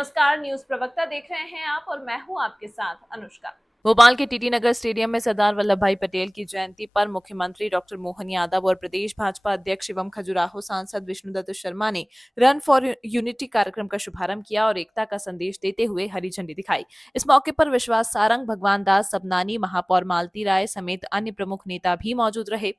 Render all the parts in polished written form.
नमस्कार, न्यूज प्रवक्ता देख रहे हैं आप और मैं हूं आपके साथ अनुष्का। भोपाल के टीटी नगर स्टेडियम में सरदार वल्लभ भाई पटेल की जयंती पर मुख्यमंत्री डॉक्टर मोहन यादव और प्रदेश भाजपा अध्यक्ष एवं खजुराहो सांसद विष्णुदत्त शर्मा ने रन फॉर यूनिटी कार्यक्रम का शुभारंभ किया और एकता का संदेश देते हुए हरी झंडी दिखाई। इस मौके पर विश्वास सारंग, भगवान दास सबनानी, महापौर मालती राय समेत अन्य प्रमुख नेता भी मौजूद रहे।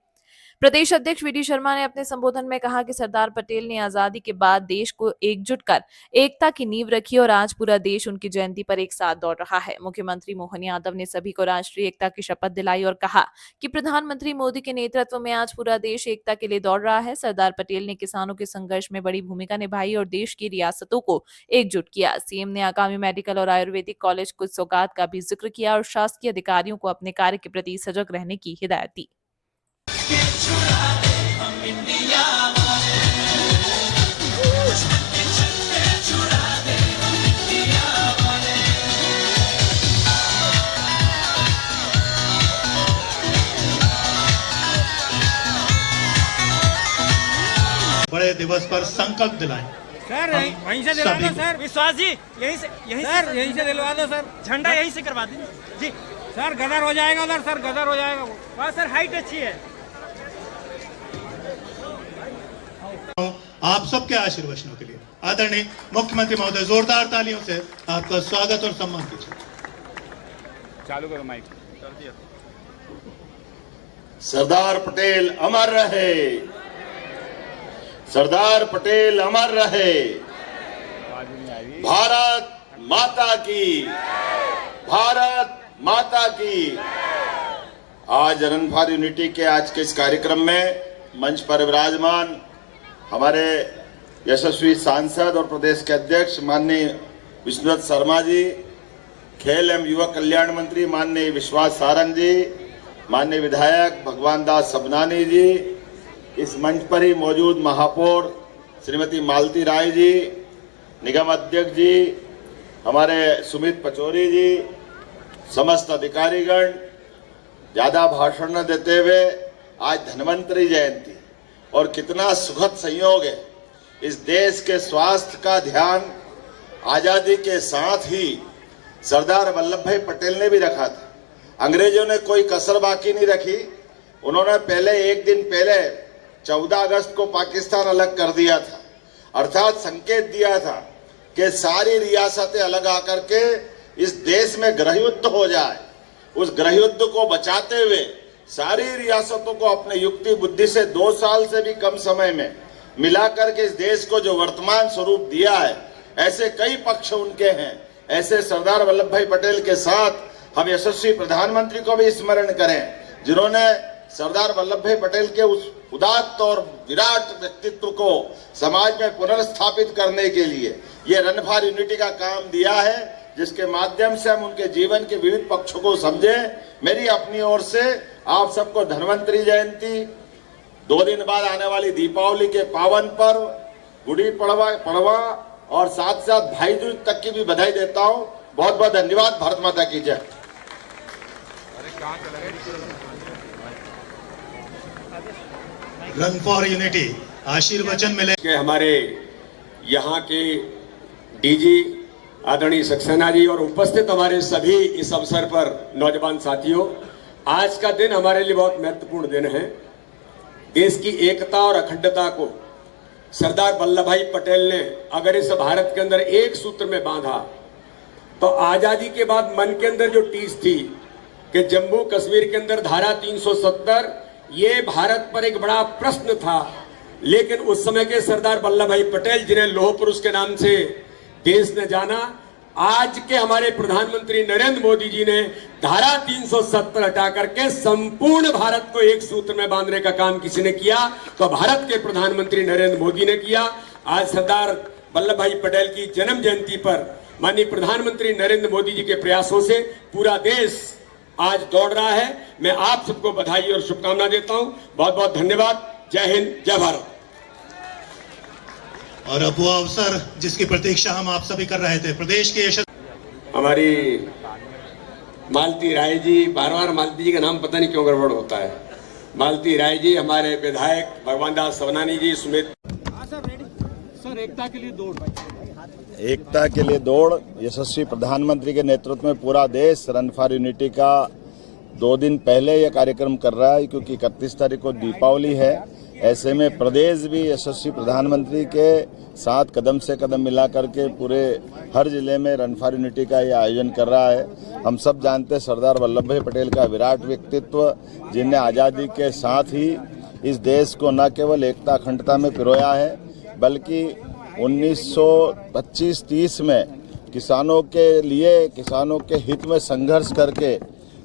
प्रदेश अध्यक्ष वी डी शर्मा ने अपने संबोधन में कहा कि सरदार पटेल ने आजादी के बाद देश को एकजुट कर एकता की नींव रखी और आज पूरा देश उनकी जयंती पर एक साथ दौड़ रहा है। मुख्यमंत्री मोहन यादव ने सभी को राष्ट्रीय एकता की शपथ दिलाई और कहा कि प्रधानमंत्री मोदी के नेतृत्व में आज पूरा देश एकता के लिए दौड़ रहा है। सरदार पटेल ने किसानों के संघर्ष में बड़ी भूमिका निभाई और देश की रियासतों को एकजुट किया। सीएम ने आगामी मेडिकल और आयुर्वेदिक कॉलेज कुछ सौगात का भी जिक्र किया और शासकीय अधिकारियों को अपने कार्य के प्रति सजग रहने की हिदायत दी। बड़े दिवस पर संकल्प दिलाएं। सर वहीं से दिलवा दो सर। विश्वास जी यहीं से दिलवा दो सर। झंडा यहीं से करवा दीजिए जी। सर गदर हो जाएगा उधर, सर गदर हो जाएगा वो। वहाँ सर हाइट अच्छी है। आप सबके आशीर्वचनों के लिए आदरणीय मुख्यमंत्री महोदय जोरदार तालियों से आपका स्वागत और सम्मान कीजिए। चालू करो माइक। सरदार पटेल अमर रहे, सरदार पटेल अमर रहे। भारत माता की, भारत माता की। आज रन फॉर यूनिटी के आज के इस कार्यक्रम में मंच पर विराजमान हमारे यशस्वी सांसद और प्रदेश के अध्यक्ष माननीय विष्णुदत्त शर्मा जी, खेल एवं युवा कल्याण मंत्री माननीय विश्वास सारंग जी, माननीय विधायक भगवान दास सबनानी जी, इस मंच पर ही मौजूद महापौर श्रीमती मालती राय जी, निगम अध्यक्ष जी, हमारे सुमित पचौरी जी, समस्त अधिकारीगण। ज्यादा भाषण न देते हुए आज धन्वंतरि जयंती और कितना सुखद संयोग है। इस देश के स्वास्थ्य का ध्यान आजादी के साथ ही सरदार वल्लभ भाई पटेल ने भी रखा था। अंग्रेजों ने कोई कसर बाकी नहीं रखी। उन्होंने पहले एक दिन पहले 14 अगस्त को पाकिस्तान अलग कर दिया था, अर्थात संकेत दिया था कि सारी रियासतें अलग आकर के इस देश में गृह युद्ध हो जाए। उस गृह युद्ध को बचाते हुए सारी रियासतों को अपने युक्ति बुद्धि से 2 साल से भी कम समय में मिलाकर के इस देश को जो वर्तमान स्वरूप दिया है, ऐसे कई पक्ष उनके हैं। ऐसे सरदार वल्लभ भाई पटेल के साथ हम यशस्वी प्रधानमंत्री को भी स्मरण करें, जिन्होंने सरदार वल्लभ भाई पटेल के उस उदात्त और विराट व्यक्तित्व को समाज में पुनर्स्थापित करने के लिए ये रन फॉर यूनिटी का काम दिया है, जिसके माध्यम से हम उनके जीवन के विविध पक्षों को समझें। मेरी अपनी ओर से आप सबको धन्वंतरि जयंती, 2 दिन बाद आने वाली दीपावली के पावन पर्व, गुड़ी पड़वा और साथ साथ भाई दूज तक की भी बधाई देता हूं। बहुत बहुत धन्यवाद। भारत माता की जय। रन फॉर यूनिटी आशीर्वचन मिले के हमारे यहाँ के डीजी आदरणीय सक्सेना जी और उपस्थित हमारे सभी इस अवसर पर नौजवान साथियों, आज का दिन हमारे लिए बहुत महत्वपूर्ण दिन है। देश की एकता और अखंडता को सरदार वल्लभ भाई पटेल ने अगर इस भारत के अंदर एक सूत्र में बांधा तो आजादी के बाद मन के अंदर जो टीस थी कि जम्मू कश्मीर के अंदर धारा 370 ये भारत पर एक बड़ा प्रश्न था, लेकिन उस समय के सरदार वल्लभ भाई पटेल, जिन्हें लौह पुरुष के नाम से देश ने जाना, आज के हमारे प्रधानमंत्री नरेंद्र मोदी जी ने धारा 370 हटा करके संपूर्ण भारत को एक सूत्र में बांधने का काम किसी ने किया तो भारत के प्रधानमंत्री नरेंद्र मोदी ने किया। आज सरदार वल्लभ भाई पटेल की जन्म जयंती पर माननीय प्रधानमंत्री नरेंद्र मोदी जी के प्रयासों से पूरा देश आज दौड़ रहा है। मैं आप सबको बधाई और शुभकामना देता हूं। बहुत बहुत धन्यवाद। जय हिंद, जय भारत। और अब वो अवसर जिसकी प्रतीक्षा हम आप सभी कर रहे थे, प्रदेश के हमारी मालती राय जी, बार बार मालती जी का नाम पता नहीं क्यों गड़बड़ होता है। मालती राय जी, हमारे विधायक भगवान दास सबनानी जी, सुमित सर एकता के लिए दौड़, एकता के लिए दौड़, यशस्वी प्रधानमंत्री के नेतृत्व में पूरा देश रन फॉर यूनिटी का 2 दिन पहले यह कार्यक्रम कर रहा है, क्योंकि 31 तारीख को दीपावली है। ऐसे में प्रदेश भी यशस्वी प्रधानमंत्री के साथ कदम से कदम मिला करके पूरे हर जिले में रन फॉर यूनिटी का ये आयोजन कर रहा है। हम सब जानते हैं सरदार वल्लभ भाई पटेल का विराट व्यक्तित्व, जिनने आज़ादी के साथ ही इस देश को न केवल एकता अखंडता में पिरोया है, बल्कि 1925-30 में किसानों के लिए, किसानों के हित में संघर्ष करके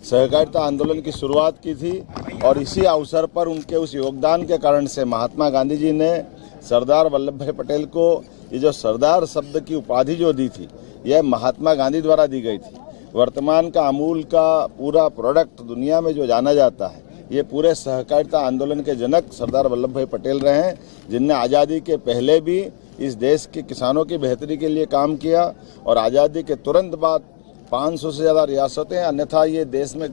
सहकारिता आंदोलन की शुरुआत की थी। और इसी अवसर पर उनके उस योगदान के कारण से महात्मा गांधी जी ने सरदार वल्लभ भाई पटेल को ये जो सरदार शब्द की उपाधि जो दी थी, यह महात्मा गांधी द्वारा दी गई थी। वर्तमान का अमूल का पूरा प्रोडक्ट दुनिया में जो जाना जाता है, ये पूरे सहकारिता आंदोलन के जनक सरदार वल्लभ भाई पटेल रहे हैं, जिनने आज़ादी के पहले भी इस देश के किसानों की बेहतरी के लिए काम किया और आज़ादी के तुरंत बाद 500 से ज़्यादा रियासतें, अन्यथा ये देश में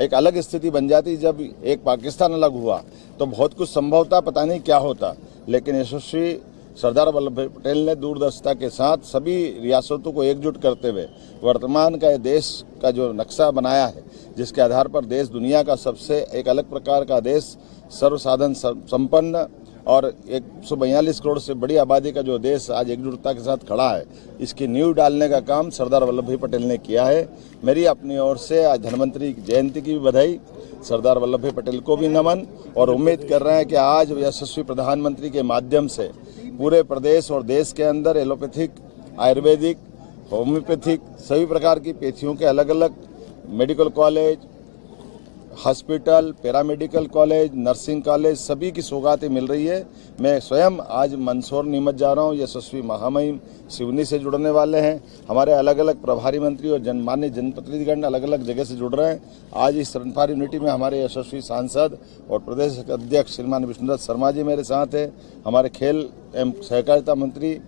एक अलग स्थिति बन जाती। जब एक पाकिस्तान अलग हुआ तो बहुत कुछ संभवता पता नहीं क्या होता, लेकिन यशस्वी सरदार वल्लभ भाई पटेल ने दूरदर्शिता के साथ सभी रियासतों को एकजुट करते हुए वर्तमान का देश का जो नक्शा बनाया है, जिसके आधार पर देश दुनिया का सबसे एक अलग प्रकार का देश, सर्वसाधन संपन्न और 142 करोड़ से बड़ी आबादी का जो देश आज एकजुटता के साथ खड़ा है, इसकी नींव डालने का काम सरदार वल्लभ भाई पटेल ने किया है। मेरी अपनी ओर से आज धन्वंतरी जयंती की भी बधाई, सरदार वल्लभ भाई पटेल को भी नमन, और उम्मीद कर रहे हैं कि आज यशस्वी प्रधानमंत्री के माध्यम से पूरे प्रदेश और देश के अंदर एलोपैथिक, आयुर्वेदिक, होम्योपैथिक सभी प्रकार की पैथियों के अलग अलग medical college, hospital, paramedical college, nursing college, सभी की सौगातें मिल रही है। मैं स्वयं आज मंदसौर नीमच जा रहा हूँ, यशस्वी महामहिम सिवनी से जुड़ने वाले हैं। हमारे अलग अलग प्रभारी मंत्री और माननीय जनप्रतिनिधिगण अलग अलग जगह से जुड़ रहे हैं। आज इस रन फॉर यूनिटी में हमारे यशस्वी सांसद और प्रदेश अध्यक्ष श्रीमान विष्णुदत्त शर्मा जी मेरे साथ है। हमारे खेल एवं सहकारिता मंत्री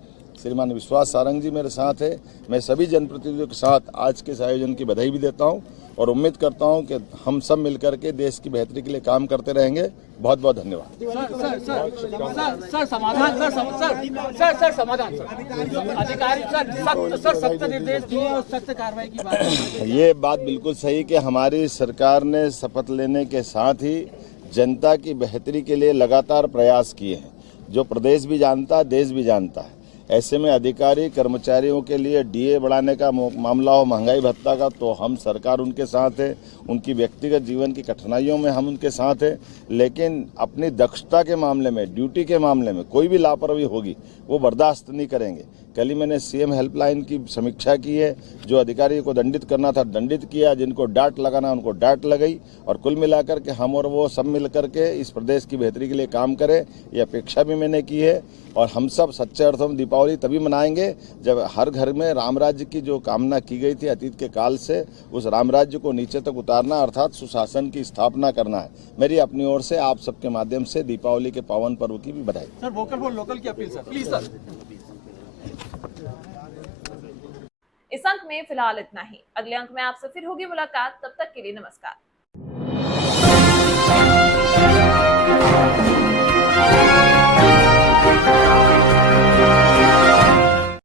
श्रीमान विश्वास सारंग जी मेरे साथ है। मैं सभी जनप्रतिनिधियों के साथ आज के इस आयोजन की बधाई भी देता हूं और उम्मीद करता हूं कि हम सब मिलकर के देश की बेहतरी के लिए काम करते रहेंगे। बहुत बहुत धन्यवाद। सख्त निर्देश दिए और सख्त कार्रवाई की बात। ये बात बिल्कुल सही कि हमारी सरकार ने शपथ लेने के साथ ही जनता की बेहतरी के लिए लगातार प्रयास किए हैं, जो प्रदेश भी जानता है, देश भी जानता है। ऐसे में अधिकारी कर्मचारियों के लिए डीए बढ़ाने का मामला हो, महंगाई भत्ता का, तो हम सरकार उनके साथ है। उनकी व्यक्तिगत जीवन की कठिनाइयों में हम उनके साथ है, लेकिन अपनी दक्षता के मामले में, ड्यूटी के मामले में कोई भी लापरवाही होगी वो बर्दाश्त नहीं करेंगे। कल ही मैंने सीएम हेल्पलाइन की समीक्षा की है। जो अधिकारी को दंडित करना था दंडित किया, जिनको डांट लगाना उनको डांट लगाई, और कुल मिलाकर के हम और वो सब मिल करके इस प्रदेश की बेहतरी के लिए काम करें, ये अपेक्षा भी मैंने की है। और हम सब सच्चे अर्थों में दीपावली तभी मनाएंगे जब हर घर में राम राज्य की जो कामना की गई थी अतीत के काल से, उस राम राज्य को नीचे तक उतारना, अर्थात सुशासन की स्थापना करना है। मेरी अपनी ओर से आप सबके माध्यम से दीपावली के पावन पर्व की भी बधाई। सर, वोकल फॉर लोकल की अपील सर, प्लीज सर। इस अंक में फिलहाल इतना ही। अगले अंक में आपसे फिर होगी मुलाकात। तब तक के लिए नमस्कार।